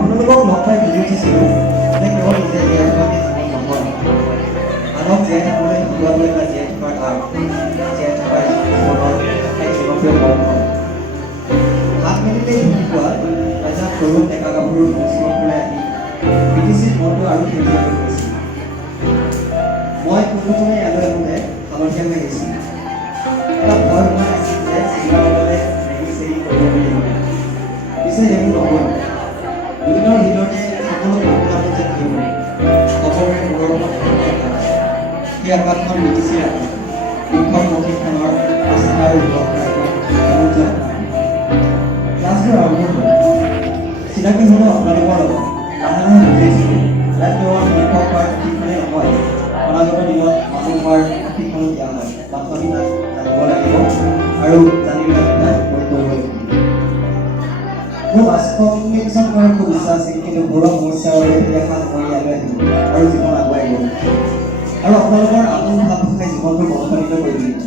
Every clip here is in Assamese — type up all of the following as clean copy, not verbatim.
আপোনালোকক লগ পাই বুজি উঠিছিলোঁ যে কেৱল নিজে জীয়াই থকাকে জীৱন নহয়, আনক জীয়াই থাকিবলৈ শিকোৱাটোৱে এটা জীয়াই থকাৰ কাম, জীয়াই থকাৰ জীৱনৰ এক জনপ্ৰিয় কৰ্ম। হাত মেলিলেই ঢুকি পোৱা এজাক সৰু ডেকা গাভৰুৰ সংস্কৰণলৈ আহি বিটিচিৰ মনটো আৰু সেউজীয়া হৈ পৰিছিল। মই কোনোধৰণে ইয়ালৈ আহোঁতে হালধীয়া হৈ আহিছিলোঁ। এটা ভয় সোমাই আছিল যে চিগাৰলৈ নেগি চেগি কৰিব লাগিব, পিছে সেইবোৰ নহ'ল। দুদিনৰ ভিতৰতে সকলো কামকাজ যেন হৈ খবৰে মূৰৰ সেই আকাশখন বিটিচিৰ আকাশ, বৃক্ষৰ প্ৰশিক্ষণৰ আস্থাৰ ক্লাছবোৰ আৰম্ভ হ'ল। চিনাকি হ'লো আপোনালোকৰ লগত। লাহে লাহে বুজিছিলোঁ ইয়াত কেৱল শিক্ষক হোৱাৰ প্ৰশিক্ষণেই নহয়, অনাগত দিনত মানুহ হোৱাৰ প্ৰশিক্ষণো দিয়া হয়। বাস্তৱিক জানিব লাগিব আৰু জানিবলৈ কৰিব লাগিব। মোৰ বাস্তৱিকজন কৰাৰ খুব ইচ্ছা আছিল, কিন্তু ঘৰুৱা সমস্যাৰ বাবে এখন মই ইয়ালৈ আহিলোঁ আৰু জীৱন আগুৱাই গ'ল। আৰু আপোনালোকৰ আপোন ভাৱ ভাষাই জীৱনটো অনুপ্ৰাণিত কৰি দিলে।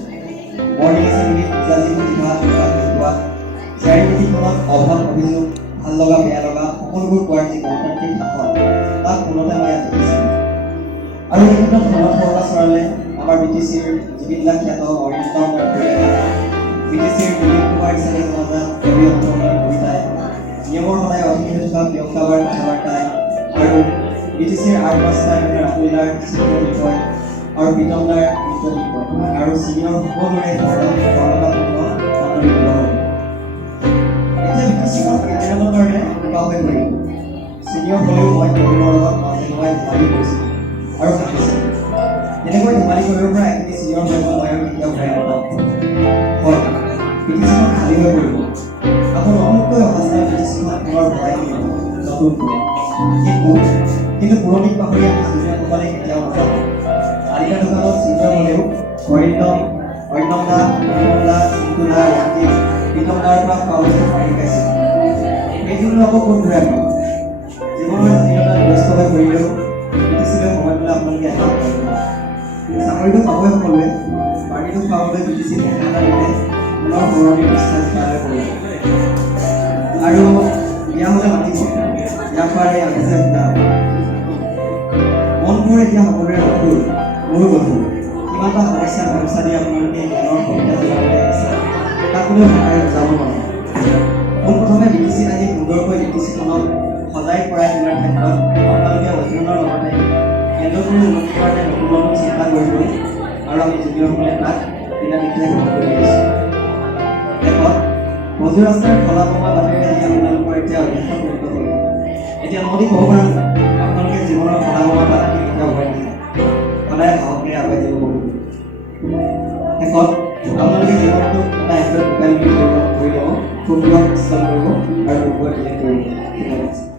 মৰ্ণিং এছেম্বলিত ইংৰাজী প্ৰতিভা দেখুওৱা, জাৰি পুথিখনত অভাৱ অভিযোগ, ভাল লগা বেয়া লগা সকলোবোৰ কোৱাৰ যি গণতান্ত্ৰিক শাসন, তাক মনতে মই ইয়াত দেখিছিলোঁ। আৰু এই ক্ষেত্ৰত মনত সৰলা চৰালে আমাৰ বিটিচিৰ যিবিলাক খ্যাত অৰিন্দম বৰদলৈ, বিটিচিৰ দিলীপ কুমাৰ হিচাপে জনাজাত কবি অন্তৰ্মণিৰ কবিতাই, নিয়মৰ সদায় অধীন হৈ থকা ব্যক্তাবাৰ কথাবাৰ্তাই, আৰু বিটিচিৰ আৰ্ট মাষ্টাৰ ৰাহুলদাৰ চিত্ৰশিল্পই, আৰু প্ৰীতমদাৰ নৃত্যশিল্প, আৰু চিনিয়ৰ সকলোৰে বৰলতাপূৰ্ণ বাতৰি বিৱৰণ। এতিয়া বিটিচিখন কেইদিনমানৰ কাৰণে কৃপা হৈ পৰিব। চিনিয়ৰ হ'লেও মই তেওঁলোকৰ লগত মাজে সময়ে ধেমালি কৰিছিলোঁ আৰু ভাবিছিলোঁ এনেকৈ ধেমালি কৰিব পৰা এখিনি চিনিয়ৰ হৈ মই আৰু কেতিয়াও ঘূৰাই নাপাম। হয়, বিটিচিখন খালী হৈ পৰিব। আকৌ নতুনকৈ অহা যায় বিটিচিখন পুনৰ ভৰাই দিব নতুনকৈ। কিন্তু পুৰণিক পাহৰি আমি চিনিয়ৰসকলে কেতিয়াও নাযাওঁ। তালিকা দোকানত চিনিয়ৰ হ'লেও অৰিন্দমদা, প্ৰীতমদা, চিন্তুদা, ৰঞ্জিত, প্ৰীতমদাৰ পৰা খোৱা বস্তু পাৰি খাইছিল। সেইদিনটো আকৌ ক'ত ঘূৰাই পাম? জীৱনৰ জটিলতাত ব্যস্ত হৈ পৰিলেও বিটিচিলৈ সময় পেলাই আপোনালোকে এপাক কৰিব। চাকৰিটো পাবই সকলোৱে, পাৰ্টিটো খুৱাবলৈ বিটিচি দেখা এটা দিলে পুনৰ পুৰণি পৃষ্ঠা জিকালৈ পৰিব। আৰু বিয়া হ'লে মাতিব, বিয়া খোৱাৰে আমেজে সুধা হ'ব। মনবোৰ এতিয়া সকলোৰে গধুৰ, মোৰো গধুৰ। কিমানটা সমস্যাৰ ব্যৱস্থা দি আপোনালোকে জ্ঞানৰ কবিতা জনাবলৈ আহিছে, তাক কোনেও ভাষাৰে বুজাব নোৱাৰে। পোনপ্ৰথমে বিটিচিত আহি সুন্দৰকৈ বিটিচিখনক সজাই পৰাই তোলাৰ ক্ষেত্ৰত আপোনালোকে অধ্যয়নৰ লগতে কেন্দ্ৰটোৰ উন্নতিৰ কাৰণে নতুন নতুন চিন্তা কৰিবলৈ, আৰু আমি জুনিয়ৰসকলে তাক বিনা নিৰ্দেশ গ্ৰহণ কৰি আহিছোঁ। শেষত মজু ৰাস্তাৰ খলা বমা বাটেৰে আহি আপোনালোকৰ এতিয়া অভ্যাসত উন্নত কৰিব। এতিয়া নদী ক'ব পাৰোঁ আপোনালোকে জীৱনৰ খলা বমা বাট কেতিয়াও ভয় নাখায়, সদায় সাহসেৰে আগুৱাই যাব পাৰিব। শেষত আপোনালোকে জীৱনটোক এটা এণ্ড্ৰইড মোবাইল বুলি কৰি ল'ব, ফোনটোক ইনষ্টল কৰিব আৰু মোবাইল ডিলিট কৰিব। ধন্যবাদ।